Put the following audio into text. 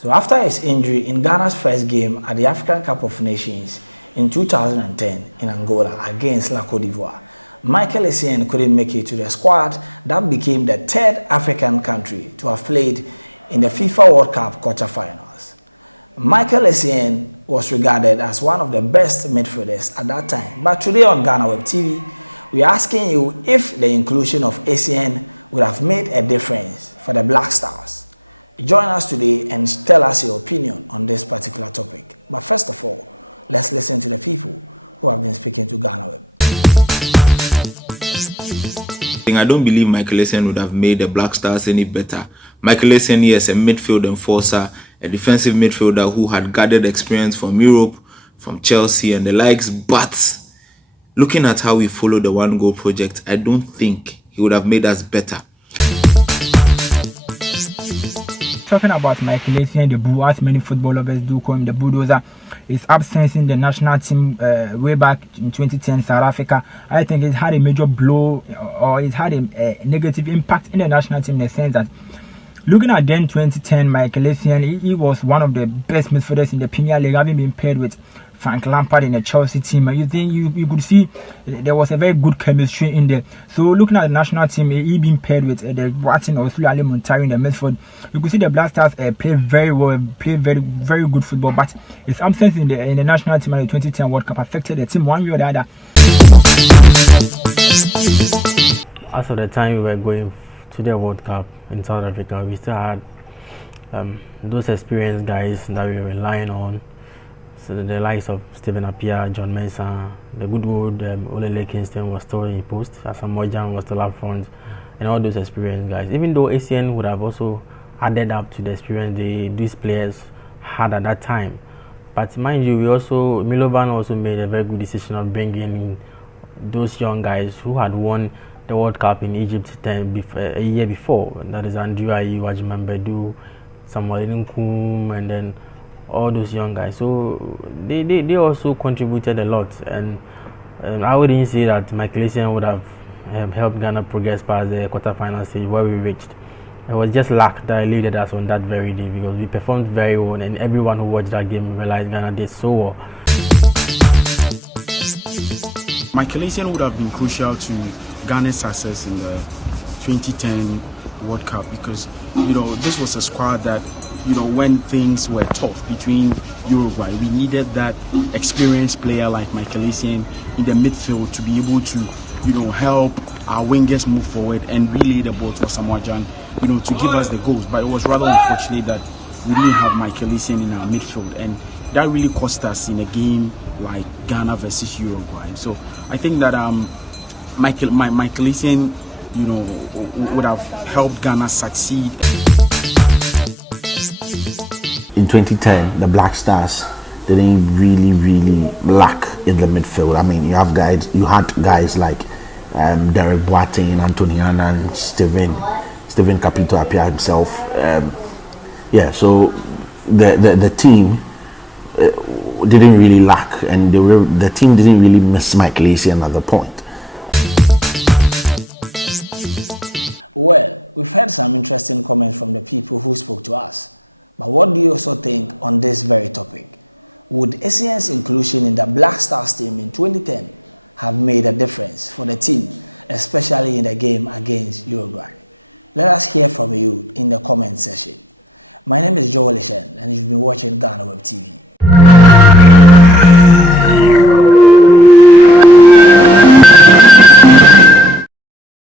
So after his injury in Ghana's first game at the African Cup of Nations in 2010 in Angola against La Côte d'Ivoire, Michael Essien couldn't make it to the squad that became the third African country to have played in the FIFA World Cup quarterfinals. Michael Essien was regarded as one of the best midfielders at that time, but today on Ghana Web TV, we are asking you if the inclusion of Essien would have made a difference for the Black Stars. Join us today and tell us your opinion on this particular topic. But first of all, let's listen to the people who have been speaking to Ghana Web. I don't believe Michael Essien would have made the Black Stars any better. Michael Essien is a midfield enforcer, a defensive midfielder who had gathered experience from Europe, from Chelsea and the likes, but looking at how we followed the One Goal project, I don't think he would have made us better. Talking about Michael Essien, the Boo, as many football lovers do call him the bulldozer, his absence in the national team way back in 2010 South Africa, I think it had a major blow, or it had a negative impact in the national team in the sense that looking at then 2010 Michael Essien, he was one of the best midfielders in the Premier League, having been paired with Frank Lampard in the Chelsea team. You think you could see there was a very good chemistry in there. So looking at the national team, he being paired with the Watson or Suliali Montari in the midfield, you could see the Black Stars play very well, play very good football. But his absence in the national team at the 2010 World Cup affected the team one way or the other. As of the time we were going to the World Cup in South Africa, we still had those experienced guys that we were relying on. So the likes of Stephen Appiah, John Mensah, the good old Olele Kingston was still in post, Asamoah was still up front, and all those experienced guys. Even though Essien would have also added up to the experience these players had at that time. But mind you, Milovan also made a very good decision of bringing in those young guys who had won the World Cup in Egypt a year before. That is Andrew Ayew, Ajiman Bedu, Samuel Nkum, and then all those young guys. So they also contributed a lot, and I wouldn't say that Michael Essien would have helped Ghana progress past the quarterfinal stage where we reached. It was just luck that leaded us on that very day, because we performed very well, and everyone who watched that game realized Ghana did so well. Michael Essien would have been crucial to Ghana's success in the 2010 World Cup, because this was a squad that when things were tough between Uruguay, we needed that experienced player like Michael Essien in the midfield to be able to help our wingers move forward and relay the ball to Asamoah Gyan, to give us the goals. But it was rather unfortunate that we didn't have Michael Essien in our midfield, and that really cost us in a game like Ghana versus Uruguay. So I think that Michael Essien would have helped Ghana succeed. In 2010, the Black Stars didn't really lack in the midfield. I mean, you had guys like Derek Boateng, Anthony Annan, Stephen Capito Appiah himself. So the team didn't really lack, and the team didn't really miss Michael Essien at the point. Well, we've heard some interesting comments from the people who spoke to us. But what do you also think on this very topic? Would Essien's inclusion in the Black Stars team in 2010 have made a difference for the team, especially in the game against Uruguay? Let us hear from you in the comment section. My name is Essien, and you've been watching Ghana Web TV.